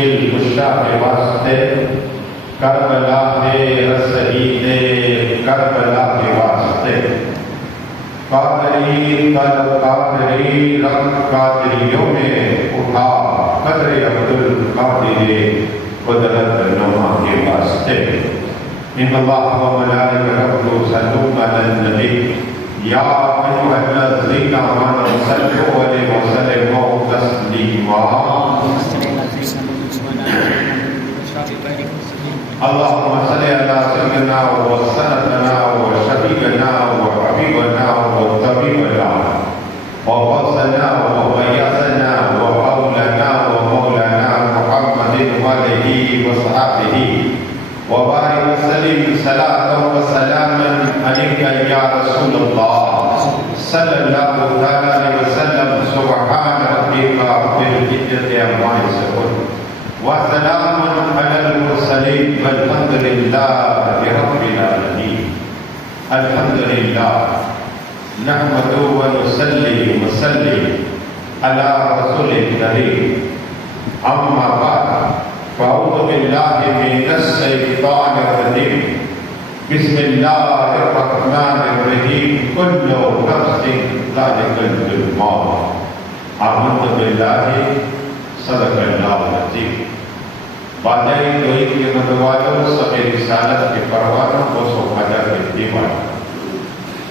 مشکل کشا کے واسطے، کربلا کے شہید کربلا کے واسطے، قادری رب قادریوں میں اٹھا قدر عبدالقادر قدرت نما کے واسطے۔ ان اللہ و ملائکتہ یصلون علی النبی یا ایھا الذین آمنوا صلوا علیہ وسلموا تسلیما۔ اللهم صل على سيدنا وسندنا وشفيعنا وحبيبنا وطبيبنا ووصلنا وغياثنا وحولنا ومولانا محمد وآله وصحبه وبارك وسلم صلاة وسلاما عليك يا رسول الله صلى الله عليه وسلم۔ سبحان ربك رب العزة عما يصفون وسلام على المرسلين والحمد لله رب العالمين۔ الحمد لله نحمد ونصلي وسلم على رسول الكريم، أما بعد فأعوذ بالله من الشيطان الرجيم، بسم الله الرحمن الرحيم، كل نفس ذائقة الموت، آمنت بالله صدق اللہ العظیم۔ بادائی دوئی کے مدوالوں سب رسالت کے پروانوں کو سوکھاجا کے دیوان،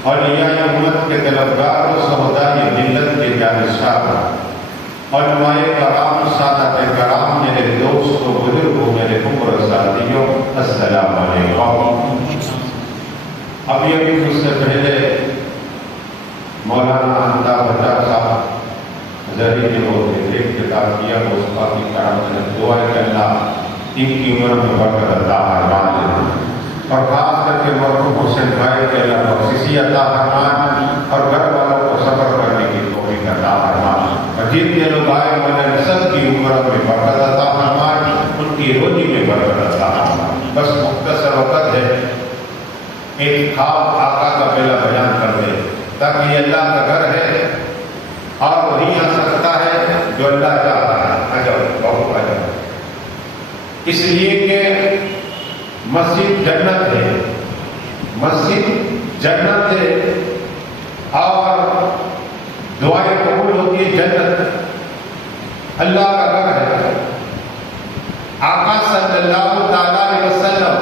اور یہ امت کے طلبگار و سہدائی ملت کے جانشاہ، اور علماء کرام، سادات کرام، میرے دوست و بزرگوں، میرے عمر ساتھیوں، السلام علیکم۔ اب یہ بھی مجھ سے پہلے مولانا اندہ بھٹا صاحب ذریعے نے وہ ایک کتاب کیا، اس پاکی کرام نے دعا ہے کہ اللہ ان کی عمر میں برکت عطا فرمائے، اور خاص کر کے مرحوم حسین بھائی کے اللہ بخششی عطا فرمائے، اور گھر والوں کو صبر کرنے کی توفیق عطا فرمائے، اور جتنے لوگ آئے والے سب کی عمر میں برکت عطا فرمائے، ان کی روزی میں برکت عطا فرمائے۔ بس مختصر وقت ہے، ایک خواب آقا کا پہلا بیان کر دے، تاکہ یہ اللہ کا گھر ہے اور وہی آ سکتا ہے جو اللہ چاہتا ہے۔ بہت عجب، اس لیے کہ مسجد جنت ہے، مسجد جنت ہے، اور دعائیں قبول ہوتی ہے جنت، اللہ کا گھر ہے۔ آقا صلی اللہ تعالیٰ علیہ وسلم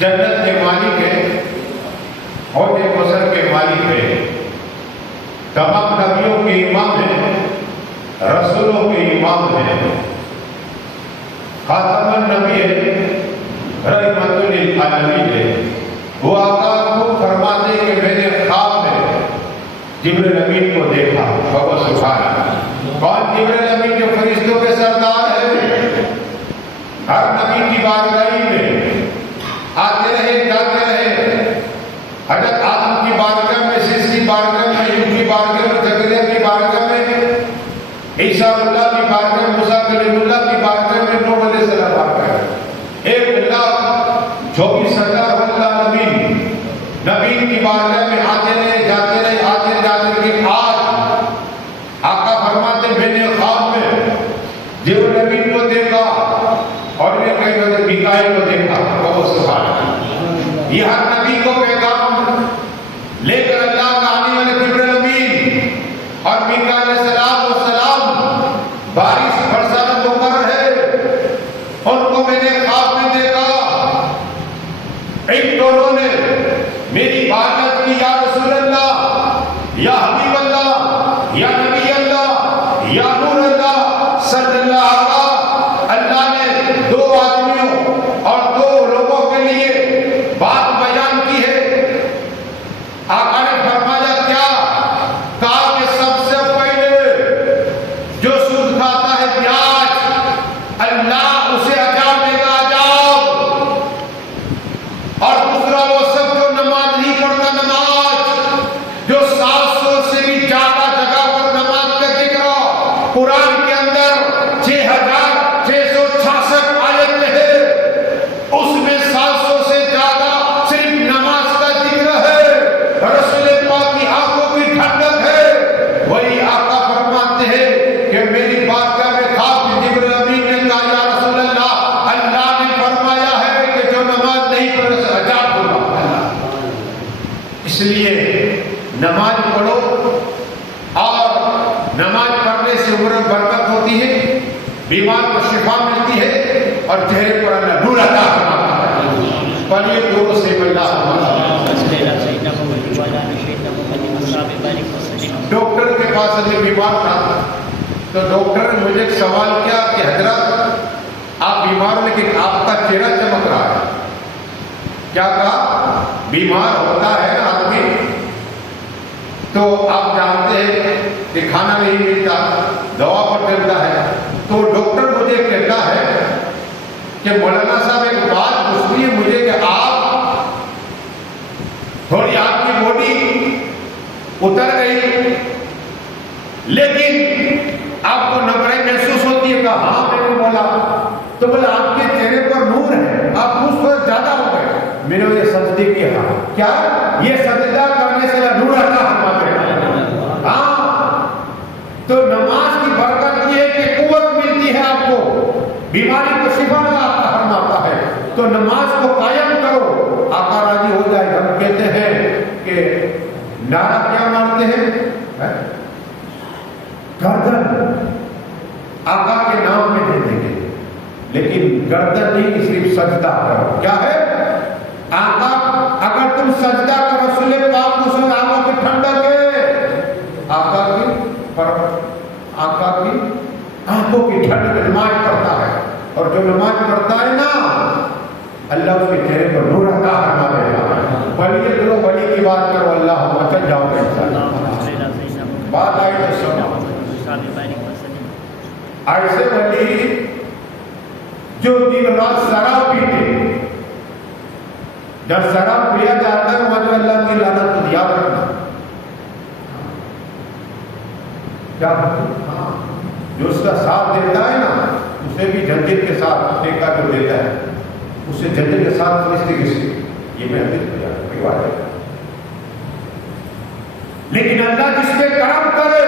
جنت کے مالک ہیں، حوض کوثر کے مالک ہیں، تمام نبیوں کے امام ہیں، رسولوں کے امام ہیں، خاتم النبی ہے، رحمت للعالمین ہے۔ وہ آقا کو فرماتے کہ میں نے خواب میں جبرائیل امین کو دیکھا، بابا سبحان اللہ۔ کون جبرائیل امین؟ جو فرشتوں کے سردار ہے، ہر نبی کی بارگاہ میں آتے رہے جاتے رہے، حضرت آدم کی بارگاہ میں، سیس کی بارگاہ میں، یوسف کی بارگاہ میں، زکریا کی بارگاہ میں، عیسیٰ اللہ کی بارگاہ میں، موسیٰ کلیم اللہ کی بارگاہ میں، نوح علیہ السلام بارگاہ میں، 1,24,000 اللہ نبی کی بارگاہ میں آتے رہے جاتے رہے آتے جاتے رہے۔ آج آقا فرماتے میں نے خواب میں جبرائیل امین کو دیکھا، اور میں کہیں تو میکائیل کو دیکھا، بہت سبحان اللہ۔ یہ ہر نبی کو پیغام لے کر اللہ کا آنے والے جبرائیل امین اور میکائیل علیہ السلام بارش برسانا مقرر ہے، ان کو میں نے خواب میں دیکھا۔ ان دونوں نے میری بات کی، یا رسول اللہ، یا حبیب اللہ، یا نبی اللہ، یا نور اللہ صلی اللہ علیہ وسلم۔ اللہ نے دو آدمیوں اور دو لوگوں کے لیے بات بیان کی ہے۔ آقا نے فرمایا کیا؟ کہا کہ سب سے پہلے جو سود کھاتا ہے بیاج، اللہ اسے عذاب دے گا، عذاب۔ اور دوسرا وہ سب جو نماز نہیں پڑھتا، نماز جو 700 سے بھی زیادہ جگہ پر نماز کا ذکر قرآن کے اندر 6,000 ہوتی ہے، بیمار کو شفا ملتی ہے اور چہرے پر اللہ نور عطا فرماتا ہے۔ پڑھیے دو سے اللہ ڈاکٹر کے پاس میں بیمار تھا تو ڈاکٹر نے مجھے ایک سوال کیا کہ حضرت آپ بیمار لیکن آپ کا چہرہ چمک رہا ہے، کیا کہا؟ بیمار ہوتا ہے آدمی تو آپ جانتے ہیں کہ کھانا نہیں ملتا، دوا پر چلتا ہے، تو ڈاکٹر مجھے کہتا ہے کہ مولانا صاحب ایک بات پوچھنی ہے مجھے کہ آپ تھوڑی آپ کی باڈی اتر گئی لیکن آپ کو نبرائی محسوس ہوتی ہے، کہا ہاں میں نے بولا، تو بولا آپ کے چہرے پر نور ہے، آپ مجھ پر زیادہ ہو گئے۔ میں نے یہ سجدے کیا، کیا یہ سجدہ کرنے سے نور عطا فرماتے ہیں۔ ہاں تو نماز کی برکت یہ ہے کہ قوت ملتی ہے، آپ کو بیماری کو شفا عطا فرماتا ہے، تو نماز کو قائم کرو، آقا راضی ہو جائے۔ ہم کہتے ہیں کہ نعرہ کیا مانتے ہیں؟ گردن آقا کے نام میں دے دیں گے، لیکن گردن نہیں، صرف سجدہ کرو۔ کیا ہے؟ آقا اگر تم سجدہ کرو رسول پاک مسلم آقا کی ٹھنڈک ہے، آقا کی آنکھوں کی ٹھنڈک نماز پڑھتا ہے، اور جو نماز پڑھتا ہے نا اللہ اس کے چہرے پر نور عطا فرما دے گا۔ ولی کرو، ولی کی بات کرو، اللہ بچن جاؤ گے انشاءاللہ۔ بات آئی تو سنو، ایسے ولی جو دن رات شراب پیتے، جب شراب پیا جاتا ہے مجھے اللہ کی لعنت کو یاد رکھنا، کیا جو اس کا ساتھ دیتا ہے نا اسے بھی جنت کے ساتھ ٹیکا جو دیتا ہے اسے جنت کے ساتھ فرشتے کے سے، یہ میں حدیث بیان ہے۔ لیکن اللہ جس پہ کرم کرے،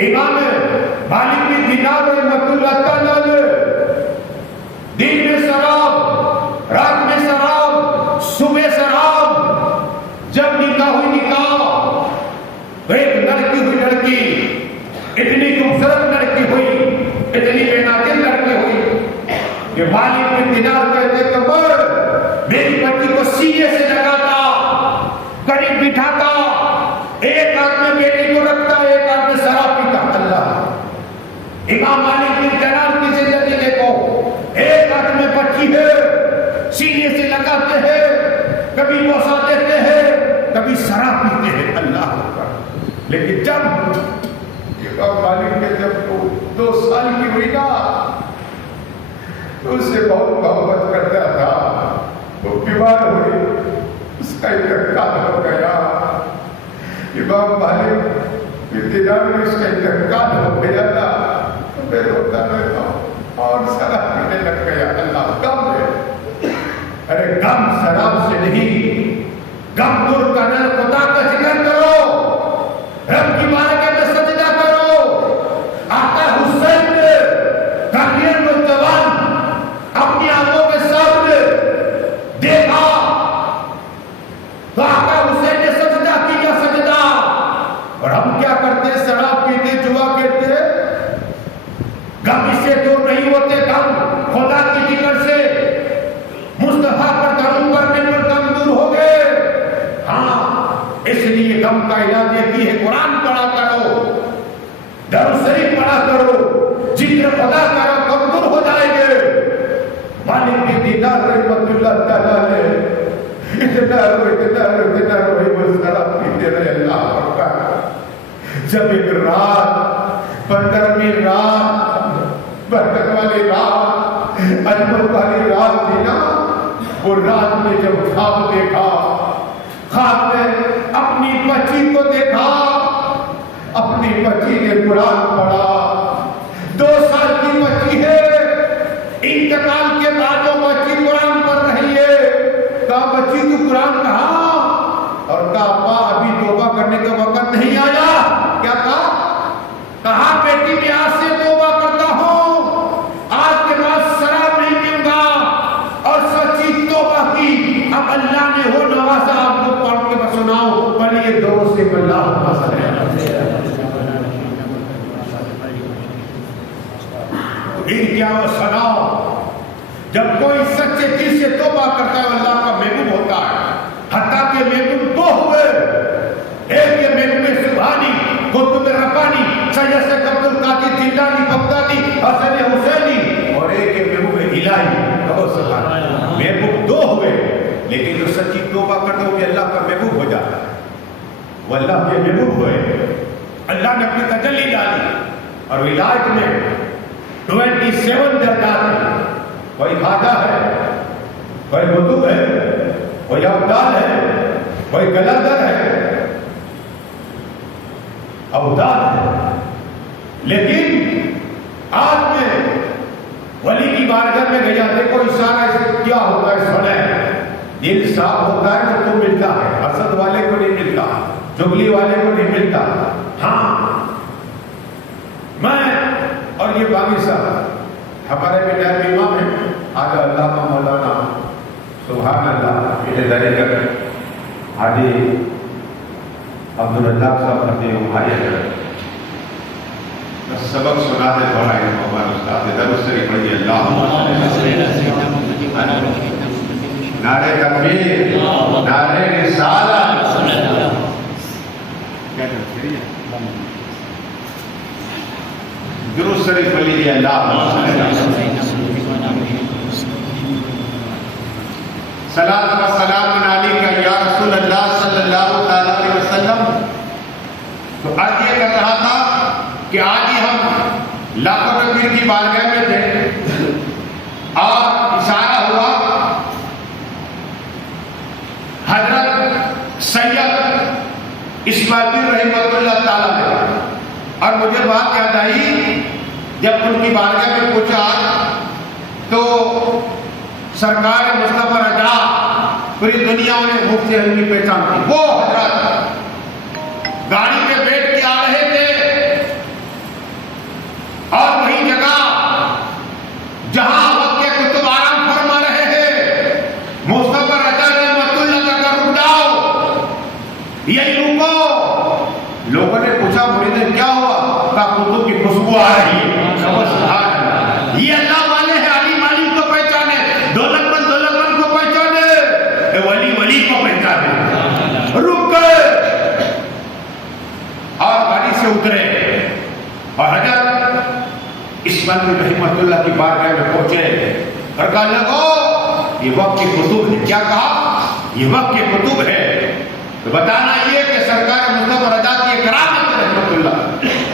امام مالک بن دینار رحمۃ اللہ تعالی دن میں شراب، رات میں شراب، صبح شراب، جب نکاح ہوئی نکاح، ایک لڑکی ہوئی لڑکی، اتنی خوبصورت لڑکی ہوئی، اتنی بے ناظر لڑکی ہوئی کہ مالک بن دینار کہتے کہ میری بچی کو سینے سے لگاتا، قریب بٹھاتا، ایک ہاتھ میں بیٹی کو رکھتا، ایک ہاتھ میں شراب پیتا۔ اللہ امام مالک بن دینار کی زندگی دیکھو، ایک ہاتھ میں بچی ہے، سینے سے لگاتے ہیں، کبھی بوسہ دیتے ہیں، کبھی شراب پیتے ہیں۔ اللہ اکبر۔ لیکن جب امام مالک کے جب 2 سال کی ہوئی نا تو اس سے بہت محبت کرتا تھا، وہ بیمار ہوئی، اس کا انتقال ہو گیا۔ امام مالک بن دینار میں اس کا انتقال ہو گیا تھا تو میں روتا رہتا ہوں اور شراب پینے لگ گیا۔ اللہ غم ہے، ارے غم شراب سے نہیں، غم دور کرنا، خدا کا ذکر کرو، رب کی بارگاہ میں سجدہ کرو۔ آقا حسین نے کامیاب نوجوان اپنی آنکھوں کے سامنے دیکھا تو آقا حسین نے سجدہ کیا، سجدہ۔ اور ہم کیا کرتے؟ شراب پیتے، جوا کھیلتے، غم اس سے دور نہیں ہوتے، غم خدا کی ذکر سے، مصطفیٰ پر درود پڑھنے پر غم دور ہو گئے۔ ہاں اس لیے غم کا علاج یہ ہے قرآن پڑھا کرو، درود شریف پڑھا کرو، ذکر خدا کرو، غم دور ہو جائیں گے۔ مالک بن دینار رحمۃ اللہ تعالی نے اتنا روئے وہ شراب پیتے رہے۔ اللہ اکبر۔ جب ایک رات، 15ویں رات، برکت والی رات، عظمت والی رات تھی نا، وہ رات میں جب خواب دیکھا، خواب میں اپنی بچی کو دیکھا، اپنی بچی نے قرآن پڑھا، 2 سال کی بچی ہے، انتقال کے بعد وہ بچی قرآن پڑھ رہی ہے۔ کہا بچی تو قرآن کہاں؟ اور کہا ابا ابھی توبہ کرنے کا وقت نہیں آیا۔ کیا کہا بیٹی میں آج سے توبہ کرتا ہوں، آج کے بعد شراب نہیں پیوں گا، اور سچی توبہ کی۔ اب اللہ نے وہ نوازا، آپ کو پڑھ کے سناؤ، بڑی دور سے اللہ پھر کیا وہ سناؤ، جب کوئی سچے دل سے توبہ کرتا ہے اللہ کا محبوب ہوتا ہے، حتیٰ کہ محبوب دو ہوئے، ایک یہ محبوب سبحانی قطب ربانی سید سے عبد القادر جیلانی بغدادی حسن حسینی، اور ایک یہ محبوب الہی محبوب دو ہوئے، لیکن جو سچی توبہ کرتا ہے وہ اللہ کا محبوب ہو جاتا ہے، وہ اللہ کے محبوب ہوئے۔ اللہ نے اپنی تجلی ڈالی اور ولایت میں 27 درجات ہیں، کوئی خواجہ ہے، کوئی قطب ہے، کوئی ابدال ہے، کوئی کلندر ہے، ابدال ہے، لیکن آج میں ولی کی بارگاہ میں گیا، دیکھو اشارہ کیا ہوتا ہے، سنیں، دل صاف ہوتا ہے تو ملتا ہے، حسد والے کو نہیں ملتا، جگلی والے کو نہیں ملتا۔ ہاں میں اور یہ باقی صاحب ہمارے بیٹا امام ہے، آج اللہ کا مولانا سبحان اللہ میرے درے کر حاجی عبدالرزاق صاحب کرتے ہیں، بھائی سبق سنا دے تھوڑا ہے، ہمارے استاد درود سے پڑھیے اللہ نعرہ تکبیر، نعرہ رسالت، درود شریف پڑھیے اللہ صلاۃ و سلام علیک یا رسول اللہ صلی اللہ علیہ وسلم۔ تو آج یہ کر رہا تھا کہ آج ہی ہم لاکھوں تکبیر کی بارگاہ میں تھے اور اشارہ ہوا حضرت سید اسماعیل رحمۃ اللہ تعالیٰ نے، اور مجھے بات یاد آئی جب ان کی بارگاہ میں پوچھا تو سرکار مصطفیٰ رضا پوری دنیا میں مفتی علم کی پہچان تھی، وہ حضرت گاڑی پہ بیٹھ کے آ رہے تھے اور وہی جگہ جہاں وقت کے کتب آرام فرما رہے ہیں، مصطفیٰ رضا رحمۃ اللہ کا رکاؤ یہی رکو۔ لوگوں نے پوچھا مریدے کیا ہوا؟ کہا کتب کی خوشبو آ رہی ہے۔ یہ اللہ والے ہیں، علی مالی کو پہچانے، دولت مند کو پہچانے، ولی کو پہچانے۔ رک گئے اور گاڑی سے اترے اور حضرت اسماعیل رحمۃ اللہ کی بارگاہ میں پہنچے اور کہا لگو یہ وقت کی کتب ہے۔ کیا کہا؟ یہ وقت کی کتب ہے۔ تو بتانا یہ کہ سرکار مصطفیٰ رضا کی کرامت رحمۃ اللہ،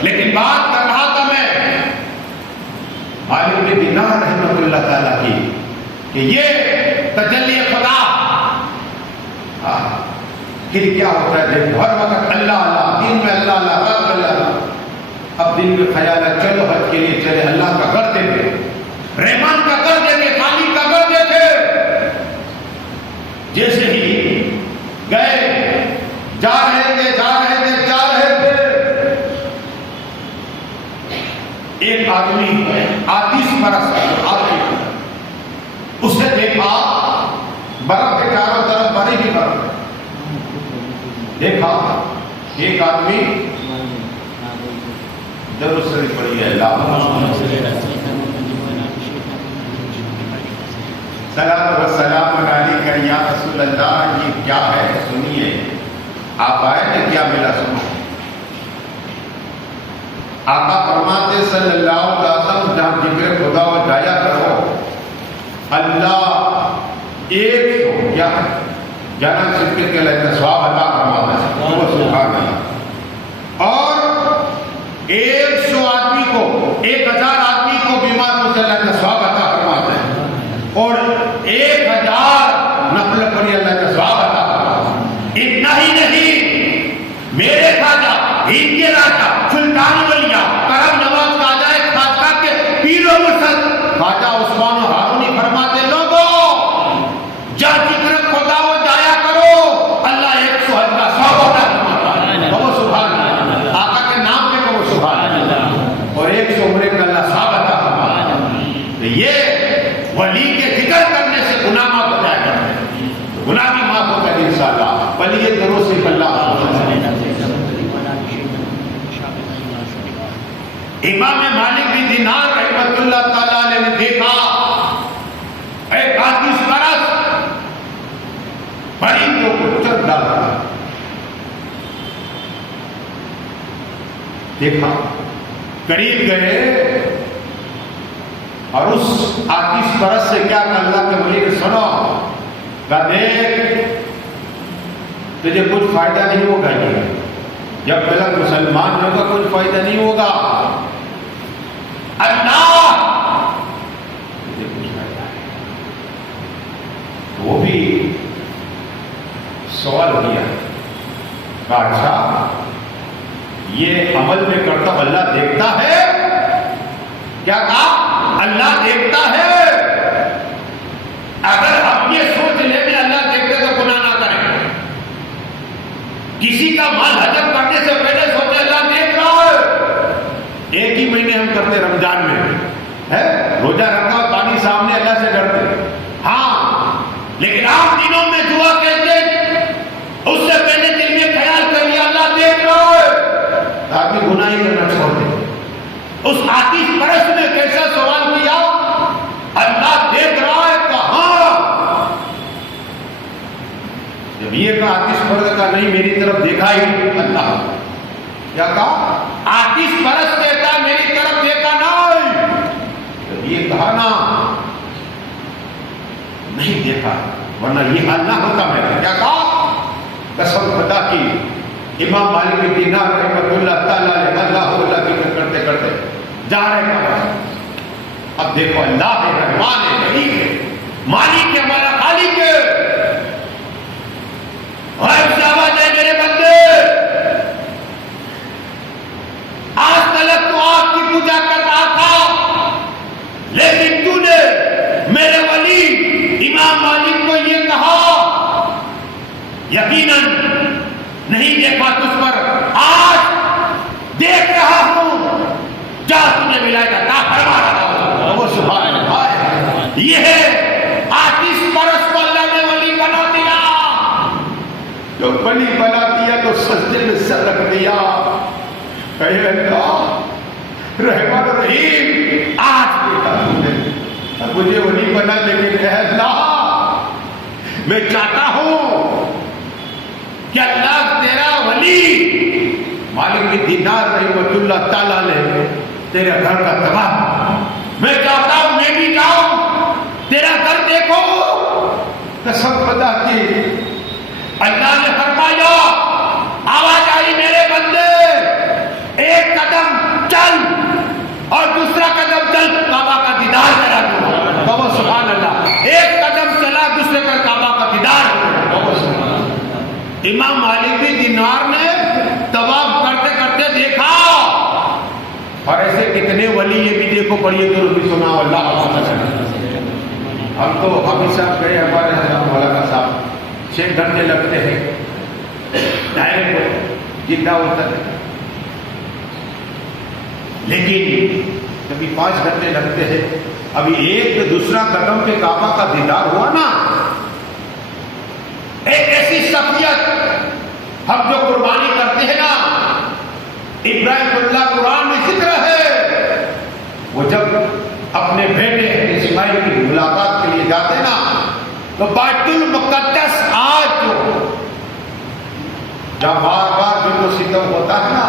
لیکن بات کر رہا تھا میں عالم دینار رحمۃ اللہ تعالیٰ کی کہ یہ تجلی خدا پھر کیا ہوتا ہے، دیکھو ہر وقت اللہ اللہ، دین میں اللہ اللہ، رات میں اللہ اللہ۔ اب دن میں خیال ہے چلو حج کے لیے چلے، اللہ کا گھر دیکھے، رحمان کا گھر دیکھے، خالق کا گھر دیکھے۔ جیسے ہی گئے، جا رہے تھے ایک آدمی 30 برس آدمی، اسے دیکھا برف کے چاروں طرف بڑی ہی برف، دیکھا ایک آدمی درود شریف پڑھی ہے اللہ صلاۃ و سلام علیک یا رسول اللہ۔ یہ کیا ہے سنیے، آپ آئے تھے کیا ملا سنو۔ آقا فرماتے صلی اللہ علیہ وسلم جہاں ذکر خدا و جایا کرو، اللہ 100 کیا ہے جانا شرکت کے لئے ثواب عطا فرماتا ہے، وہ سبحان اللہ۔ اور 100 آدمی کو 1000 آدمی کو بیمار کو اللہ کا ثواب عطا فرماتا ہے، اور 1000 نفل پڑھی اللہ کا ثواب عطا فرماتا ہے۔ اتنا ہی نہیں، میرے خواجہ ہند کے راجا سلطان ولیہ کرم نواز خواجہ خاصہ کے پیر و مرشد خواجہ عثمان و ہارونی فرماتے لوگوں جہاں ذکر خدا و جایا کرو، اللہ 100 حج کا ثواب عطا فرماتا ہے۔ وہ سبحان اللہ، آقا کے نام پہ وہ سبحان اللہ، اور 100 عمرے کا اللہ ثواب عطا فرماتا ہے۔ یہ ولی کے ذکر کرنے سے گناہ معاف ہو جائے گا، گناہ بھی معاف ہوگا انشاءاللہ۔ ولی یہ درود سے اللہ امام مالک بن دینار رحمۃ اللہ تعالی دیکھا، قریب گئے اور اس آتش پرست سے کیا کہ اللہ کے ولی نے سنو کہ دیکھ تجھے کچھ فائدہ نہیں ہوگا، یہ جب تک مسلمان ہوگا کچھ فائدہ نہیں ہوگا، اللہ تجھے کچھ فائدہ ہے۔ وہ بھی سوال کیا کہ اچھا یہ عمل میں کرتا ہوں اللہ دیکھتا ہے؟ کیا کہا؟ اللہ دیکھتا ہے؟ اگر ہم یہ سوچ لیں کہ اللہ دیکھتے تو گناہ نہ کریں، کسی کا مال ہضم کرنے سے پہلے سوچے اللہ دیکھ رہا ہے۔ ایک ہی مہینے ہم کرتے رمضان میں ہے، روزہ رکھا پانی سامنے اللہ سے ڈرتے، ہاں، لیکن عام دنوں میں دعا کہتے اس سے پہلے دل میں خیال کر لیا اللہ دیکھ رہا ہے، تاکہ گناہ ہی کرنا چھوڑ دے۔ اس آتش پرست نے کیسا سوال کیا؟ اللہ دیکھ رہا ہے کہاں؟ جب یہ کہا آتش پرست کا نہیں میری طرف دیکھا ہی اللہ، کیا کہا؟ آتش پرست کہتا ہے میری طرف دیکھا نہیں، جب یہ کہا نا نہیں دیکھا ورنہ یہ حال نہ ہوتا میرا، کیا کہا؟ قسم خدا کی امام مالک بن دینار رحمۃ اللہ تعالی علیہ اللہ کی کرتے کرتے جا رہے ہیں۔ اب دیکھو اللہ ہے، رحمان ہے، رحیم ہے، مالک ہے، ہمارا خالق ہے، غیب سے آواز ہے میرے بندے آج تلک تو آپ کی پوجا کر رہا تھا لیکن تو نے میرے ولی امام مالک کو یہ کہا یقیناً نہیں دیکھا تجھ پر، آج دیکھ رہا ہوں، جا تمہیں ملائے گا کیا فرما رہا ہوں۔ وہ سبحان اللہ، یہ ہے آتش پرست کو اللہ نے ولی بنا دیا، جو ولی بنا دیا تو سجدے میں سر رکھ دیا، کہے اللہ رحمان رحیم آج دیکھا تم نے مجھے ولی بنا، لیکن اے اللہ میں چاہتا ہوں کہ اللہ تیرا ولی مالک بن دینار رحمۃ اللہ تعالیٰ نے تیرے گھر کا تباہ، میں چاہتا ہوں میں بھی جاؤں تیرا گھر دیکھو۔ قسم خدا کی اللہ نے فرمایا آواز آئی میرے بندے ایک قدم چل اور دوسرا قدم چل کعبہ کا دیدار کرا دو، سبحان اللہ، ایک قدم چلا دوسرے کا کعبہ کا دیدار۔ امام مالک بن دینار نے طواف کرتے کرتے دیکھا، اور ایسے کتنے ولی یہ بھی دیکھو، پڑھیے تو بھی سنا اللہ۔ ہم تو حافظ صاحب گئے ہمارے مولانا صاحب 6 گھنٹے لگتے ہیں ٹائم کو جتنا ہوتا ہے، لیکن کبھی 5 گھنٹے لگتے ہیں۔ ابھی ایک دوسرا قدم پہ کعبہ کا دیدار ہوا نا، ایک ایسی شخصیت ہم جو قربانی کرتے ہیں نا، ابراہیم اللہ قرآن میں ذکر ہے، وہ جب اپنے بیٹے اسماعیل کی ملاقات کے لیے جاتے نا تو بیت المقدس آج جب بار بار جو ستم ہوتا ہے نا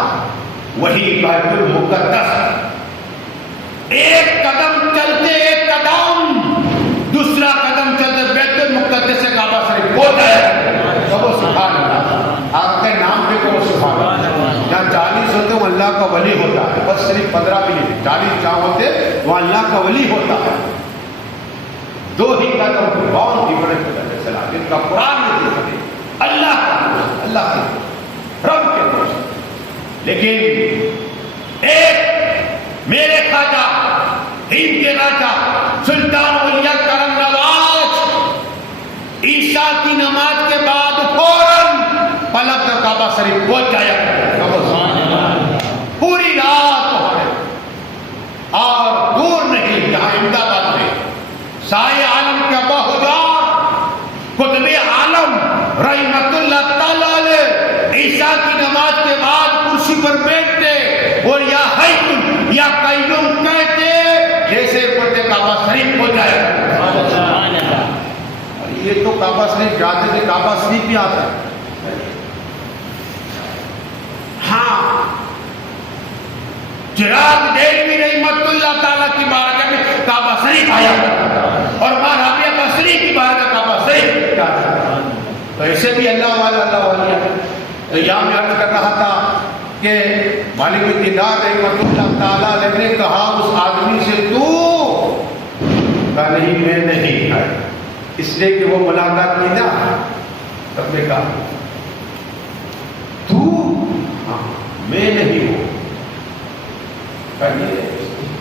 وہی بیت المقدس، ایک قدم چلتے ایک قدم دوسرا قدم چلتے بیت المقدس سے کعبہ شریف ہو جائے۔ سبحان اللہ، آپ کے نام پہ کو سبحان اللہ، جہاں 40 ہوتے وہ اللہ کا ولی ہوتا ہے، بس صرف 15 بھی نہیں، 40 جہاں ہوتے وہ اللہ کا ولی ہوتا ہے۔ 2 ہی قدم باؤن کی بڑے قدر چلا جن کا قرآن میں ذکر ہے، اللہ کا اللہ کے رب کے دوست، لیکن ایک میرے خواجہ ہند کے راجا سلطان اولیاء کرم نواز عشاء کی نماز کے بعد فوراً پلک کا کعبہ شریف پہنچ جایا پوری رات، اور دور نہیں جہاں احمدآباد میں سائے عالم کے ابا حجار قطب عالم رحمت اللہ تعالی علیہ عشاء کی نماز کے بعد کرسی پر بیٹھتے اور یا حی یا قیوم کہتے جیسے پڑھتے کعبہ شریف ہو جائے۔ یہ تو کعبہ شریف جاتے تھے، کعبہ شریف بھی آتا ہے۔ ہاں چراغ دہلوی رحمۃ اللہ تعالیٰ کی بارگاہ میں کعبہ شریف آیا کرتا تھا اور ماں رابعہ بصری کی بارگاہ کعبہ شریف جاتا تھا. تو ایسے بھی اللہ والا تو یہاں میں عرض کر رہا تھا کہ مالک دینار رحمۃ اللہ تعالیٰ نے کہا اس آدمی سے تو کہا نہیں میں نہیں ہے، اس لیے کہ وہ ملاقات کی نا. تب نے کہا تو ہاں میں نہیں ہوں.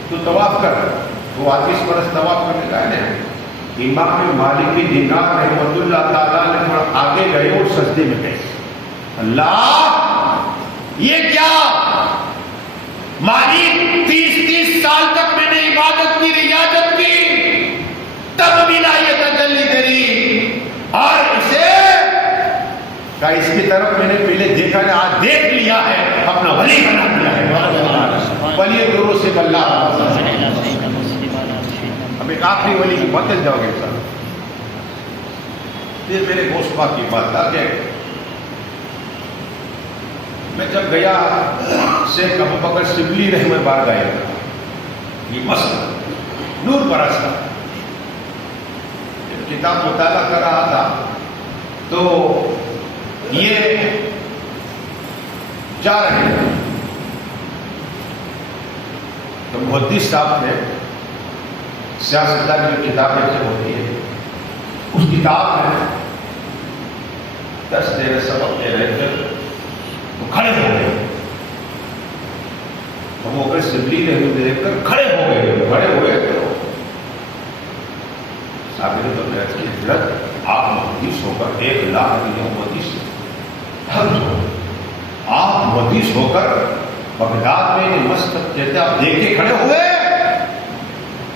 تو طواف کر، وہ آتش پرست طواف کرنے کا ہے نا. امام مالک دینار رحمۃ اللہ تعالیٰ نے تھوڑا آگے گئے اور سجدے میں گئے. اللہ یہ کیا مالک 30 سال تک میں نے عبادت کی، ریاضت کی، تب بھی نہ یہ تجلی کری، اور اسے کہ اس کی طرف میں نے پہلے دیکھا ہے، آج دیکھ لیا ہے، اپنا ولی بنا دیا ہے. ولی دوروں سے اللہ. اب ایک آخری ولی کی بات جاؤ گے سر. یہ میرے گوشت پاک کی بات تھا کہ میں جب گیا شیخ ابو بکر شبلی رحمہ بار گئے، یہ مسجد نور پرست تھا، کتاب مطالعہ کر رہا تھا تو یہ جا رہے تھے تو محدث صاحب نے سیاست کی جو کتابیں ہوتی ہے اس کتاب میں درس دے رہے، سبق دے رہے تھے تو کھڑے ہو گئے. ہم وہ شبلی رحمہ دیکھ کر کھڑے ہو گئے تو صاحب نے تو بیعت کی حضرت آپ محدث ہو کر 1 لاکھ محدث آپ محدث ہو کر بغداد میں مسجد کہتے آپ دیکھ کے کھڑے ہوئے،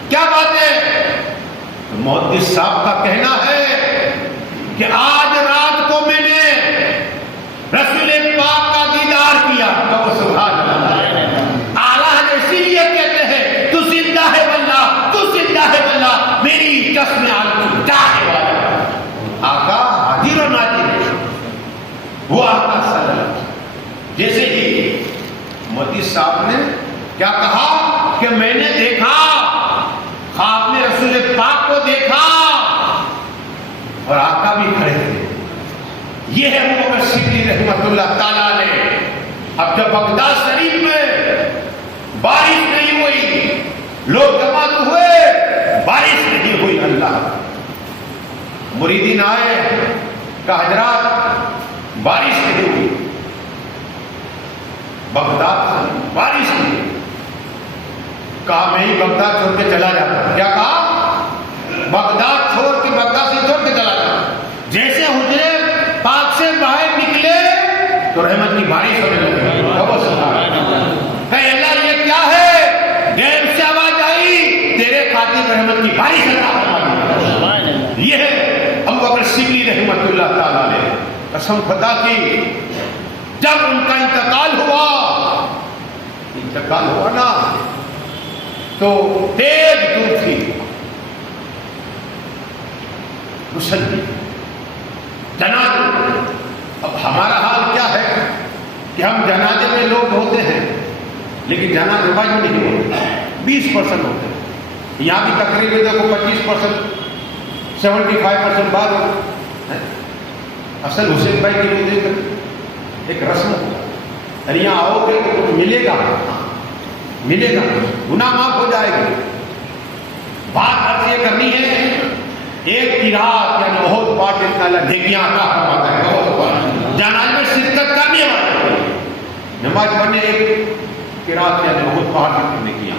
کیا بات ہے؟ تو محدث صاحب کا کہنا ہے کہ آج رات کو میں نے رسول پاک کا دیدار کیا. سبحان اللہ. اعلیٰ اسی لیے کہتے ہیں تو زندہ ہے واللہ، تو زندہ ہے واللہ، میری قسم عالم ہے والا آقا حاضر و ناظر ہے. وہ آقا صلی اللہ علیہ وسلم جیسے ہی مودی صاحب نے کیا کہا کہ میں نے دیکھا خواب میں رسول پاک کو دیکھا اور آقا بھی کھڑے تھے. یہ ہے ابو بکر صدیق رحمۃ اللہ تعالیٰ نے. اب جب بغداد شریف میں بارش نہیں ہوئی، لوگ جمع تو ہوئے، بارش نہیں ہوئی. اللہ مریدین آئے کہ حضرات بارش نہیں ہوئی، بغداد بارش نہیں ہوئی. کہا میں ہی بغداد چھوڑ کے چلا جاتا. کیا کہا؟ بغداد چھوڑ کے، بغداد سے چھوڑ کے چلا جاتا. جیسے حجرے پاک سے باہر نکلے تو رحمت کی بارش ہونے لگی. اللہ یہ کیا ہے؟ ڈیم سے آواز آئی تیرے خاطر رحمت کی بارش ہونے. یہ ہے ابو بکر صدیق رحمۃ اللہ تعالیٰ نے قسم خدا کی. جب ان کا انتقال ہوا نا تو تیز دھوپ تھی، مسلم جنازے. اب ہمارا حال کیا ہے کہ ہم جنازے میں لوگ ہوتے ہیں لیکن جنازے میں نہیں ہوتے، 20% ہوتے ہیں. یہاں بھی تقریباً دیکھو 25%، 75% بعد ہوتے. اصل حسین بھائی کی مجھے ایک رسم ہوگا، یہاں آؤ گے تو کچھ ملے گا، گناہ معاف ہو جائے گا. بات اب یہ کرنی ہے ایک قرات یعنی بہت پاٹ اتنا نیکیاں عطا فرماتا ہے. جنازے میں شرکت کرنے والے نماز پڑھنے ایک قرات یعنی بہت پاٹ اتنی نیکیاں،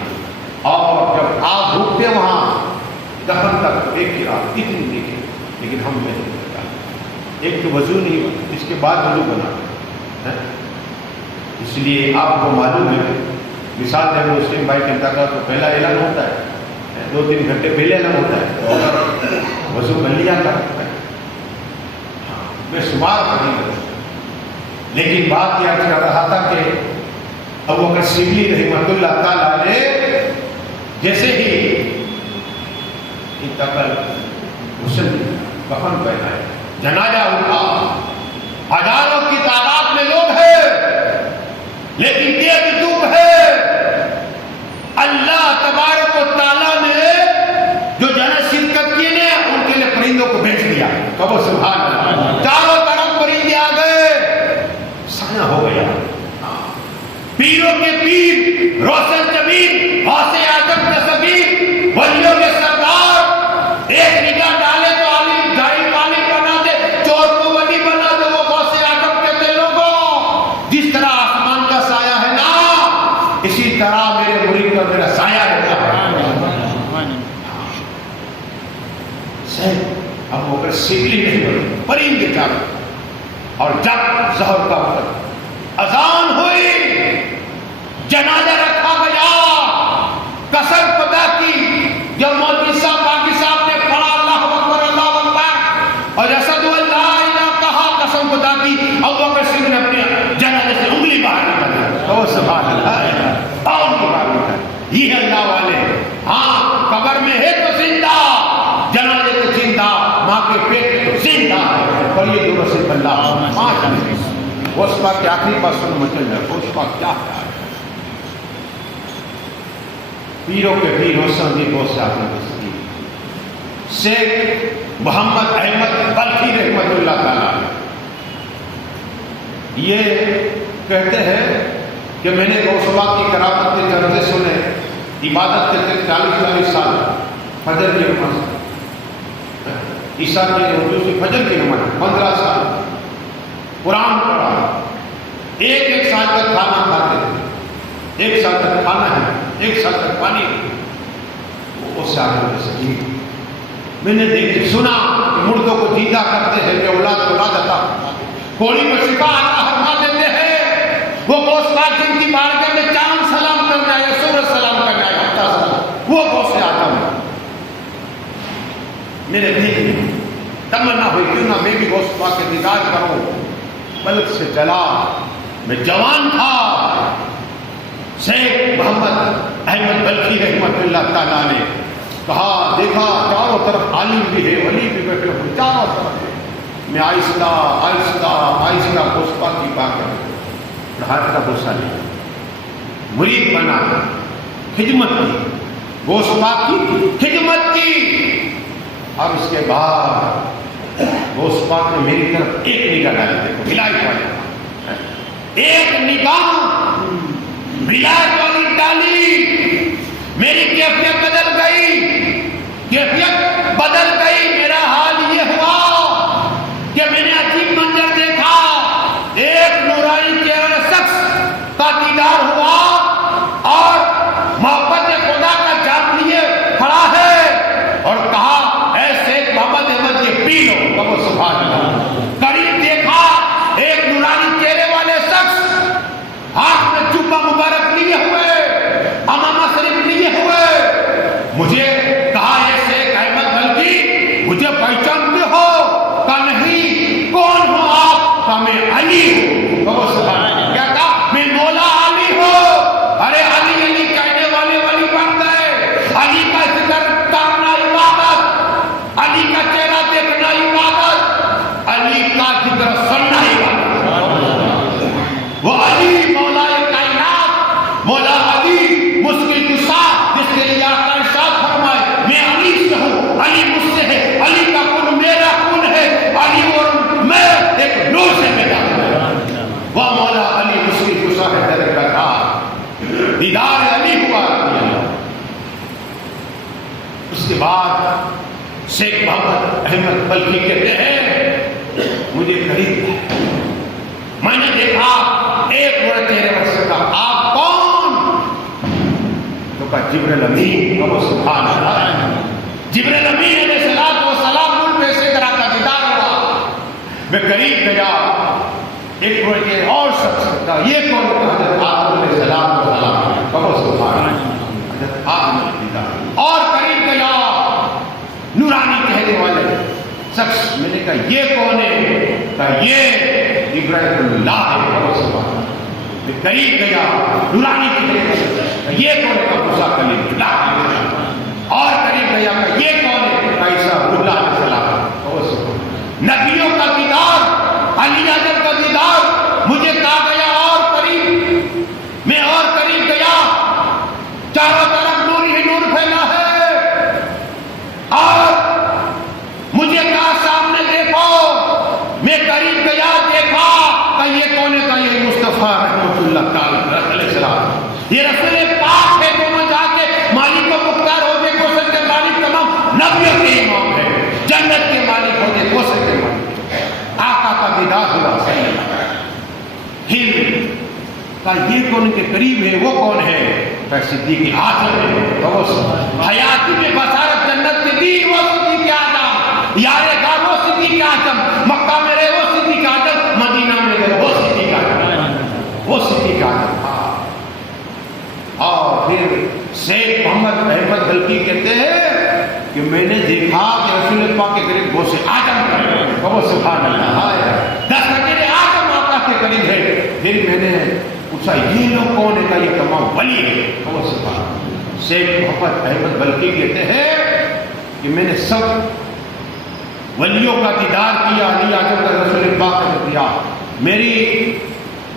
اور جب آپ ڈھوکتے وہاں دفن تک ایک قرات اتنی نیکی. لیکن ہم نہیں کرتا، ایک تو وضو نہیں، اس کے بعد وضو بنا. اس لیے آپ کو معلوم ہے مثال جب مسلم بھائی کے انتقال تو پہلا اعلان ہوتا ہے، 2-3 گھنٹے پہلے اعلان ہوتا ہے، اور وضو کر لیا کرتا ہے. میں شمار نہیں کرتا، لیکن بات یہ کر رہا تھا کہ ابو بکر صدیق رحمۃ اللہ تعالیٰ نے جیسے ہی انتقال غسل کفن پہنائے، جنازہ اٹھا، ہزاروں کی تعداد میں لوگ ہیں لیکن تیز دھوپ ہے. میرے مرید کا میرا سایہ رہتا ہے. ابو بکر سیکلی نہیں بڑی پرندے چاروں. اور جب ظہر کا وقت اذان ہوئی, جنازہ رکھا گیا, قسم خدا کی جب مولوی صاحب باقی صاحب نے پڑھا اللہ اکبر اللہ اکبر اور اشہد ان لا الہ کہا, قسم خدا کی ابو بکر صدیق نے اپنے جنازے سے انگلی باہر نکالی. تو سبحان اللہ, اور باہر نکالی. یہ اللہ والے. ہاں قبر میں ہے تو زندہ, جنازے تو زندہ, ماں کے پیٹ تو زندہ ہے. اور یہ دونوں سے اللہ وہ اس کا کیا آخری بات سن مچل ہے, اس کا کیا ہے پیروں کے پیر حسن جی بہت سے آگے شیخ محمد احمد بلخی رحمت اللہ تعالی یہ کہتے ہیں کہ میں نے غوث پاک کی کرامت کے چرچے سنے, عبادت کرتے 40 سال, فجر کی نماز عیسیٰ کے اردو سے فجر کی نماز 15 سال, قرآن پڑھا, ایک سال تک کھانا کھاتے تھے, 1 سال تک کھانا ہے, 1 سال تک پانی. اس سے آگے میں نے سنا کہ مردوں کو زندہ کرتے ہیں, کہ اولاد عطا, کوڑی کو شفا عطا فرما دیتے ہیں. وہ غوث پاک جن کی بارگاہ میں چاند سلام کرنا ہے, سورج سلام کرنا ہے, ہفتہ سلام, وہ غوث سے آتا ہوں. میرے دل میں تمنا ہوئی کیوں نہ میں بھی غوث پاک کے دیدار کروں. ملک سے چلا, میں جوان تھا. شیخ محمد احمد بلخی رحمت اللہ تعالیٰ نے کہا, دیکھا چاروں طرف عالم بھی ہے, ولی بھی بیٹھے ہوئے چاروں طرف. میں آہستہ آہستہ آہستہ غوث پاک کی بات کروں, ہاتھ کا غصہ لیا, مرید بنا, خدمت کی, غوث پاک کی خدمت کی. اور اس کے بعد غوث پاک نے میری طرف ایک نگاہ ڈالی. دیکھو ولایت والی, ایک نگاہ ولایت والی ڈالی, میری کیفیت بدل گئی, کیفیت بدل گئی. میرا حال یہ ہوا کہ میں نے عجیب منظر دیکھا, ایک نورانی چہرے شخص کا دیدار ہوا اور محبت خدا کا جام لیے کھڑا ہے اور کہا, محمد احمد یہ پی لو. کہو سبحان اللہ. قریب دیکھا, ایک نورانی چہرے والے شخص ہاتھ میں چوبا مبارک لیے ہوئے, امامہ شریف لیے ہوئے, مجھے کہا اے شیخ احمد بلخی مجھے پہچانتے ہو؟ کہا نہیں. کون ہو آپ؟ کہا میں علی ہوں. کہو سبحان اللہ. کیا کہا؟ میں مولا علی ہوں. ارے علی علی کہنے والے ولی بن گئے. علی کا ذکر کرنا عبادت, علی کا چہرہ دیکھنا عبادت, علی کا ذکر سننا عبادت. وہ علی مولا کائنات, مولا علی مشکل کشا, جس کے لیے آقا ارشاد فرمائے میں علی سے ہوں, علی مجھ سے ہے, علی کا خون میرا خون ہے, علی اور میں ایک نور سے پیدا ہوئے. وہ مولا علی مشکل کشا ہے, در کا دار دیدار علی ہوا. اس کے بعد شیخ محمد احمد بلخی کہتے ہیں مجھے قریب میں نے دیکھا, ایک بڑے چہرے پر سے کہا, آپ کون؟ تو کہا جبریل امین. کہو سبحان اللہ. جبریل امین علیہ الصلوۃ والسلام ان پہ سے کرا کا دیدار ہوا. میں قریب گیا, ایک بڑے چہرے اور شخص تھا, یہ کون؟ حضرت آدم علیہ السلام. کہو سبحان اللہ. حضرت آدم علیہ السلام. اور قریب گیا, نورانی چہرے والے شخص. میں نے کہا یہ کون ہے؟ کہا یہ ابراہیم اللہ ہے. میں قریب گیا, نورانی چہرے والے, یہ کون ہے؟ کہا موسیٰ کلیم اللہ. اور قریب گیا, کہا یہ کون ہے؟ کہا عیسیٰ روح اللہ علیہ السلام. نبیوں کا دیدار, علی اعظم کا دیدار مجھے کہا گیا. اور قریب, میں اور قریب گیا, چاروں طرف نور ہی نور پھیلا ہے. اور مجھے کہا سامنے دیکھو. میں قریب گیا, دیکھا, کہ یہ کون ہے؟ کہ یہ مصطفیٰ رحمت اللہ تعالیٰ علیہ السلام, یہ رسول پاک ہے. دونوں جا کے مالک و مختار ہو گئے, کوثر کے مالک تمام نبیوں کے امام ہے, جنت کے مالک ہو گئے, کوثر کے مالک. آقا کا دیدار ہوا صلی اللہ علیہ وسلم. پھر کہا یہ کون کے قریب ہے, وہ کون ہے؟ صدیق اعظم ہے حیاتی میں بشارت جنت کی دی وہ صدیق اعظم یار گار وہ صدیق اعظم مکہ میں رہے وہ صدیق اعظم مدینہ میں رہے وہ صدیق اعظم وہ صدیق اعظم تھا. اور پھر شیخ محمد احمد بلخی کہتے ہیں کہ میں نے دیکھا کہ رسول پاک کے قریب غوث اعظم کا وہ سبحان اللہ 10 وزیر اعظم آقا کے قریب ہے. پھر میں نے پوچھا یہ لوگ کون ہے؟ کہ یہ تمام ولی ہے. وہ سبحان اللہ. شیخ محمد احمد بلخی کہتے ہیں کہ میں نے سب ولیوں کا دیدار کیا، علی اعظم کا رسول پاک کا کیا.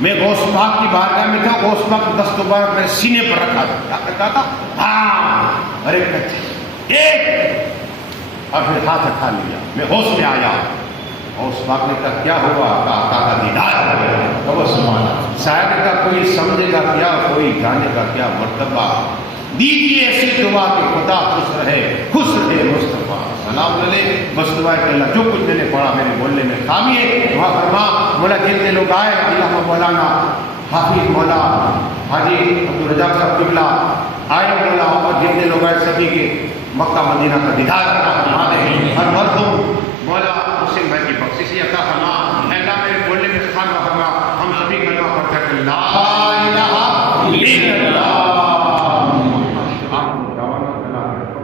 میں غوث پاک کی بارگاہ میں تھا، غوث پاک دست مبارک میں سینے پر رکھا تھا. کیا کرتا تھا؟ ہاں ارے کہتے ایک اور پھر ہاتھ اٹھا لیا. میں ہوش میں آیا. غوث پاک نے کہا کیا ہوا؟ آقا کا دیدار ہو گیا. وہ سبحان شاید کا کوئی سمجھے گا کیا، کوئی جانے گا کیا. مرتبہ دیجیے ایسی دعا کہ خدا خوش رہے مصطفیٰ سلام علیہ. بس دعا کہ اللہ جو کچھ میں نے پڑھا میرے بولنے میں خامی ہے دعا فرما. مولا جتنے لوگ آئے اللہ مولانا حافظ مولا حاجی عبدالرزاق صاحب قبلہ آئے مولا، اور جتنے لوگ آئے سبھی کے مکہ مدینہ کا دیدار فرما دے. ہر مرد مولا مسلم بھائی کی بخشش عطا فرما. اللہ میرے بولنے میں خان فرما. ہم سبھی کلمہ پڑھ کر اللہ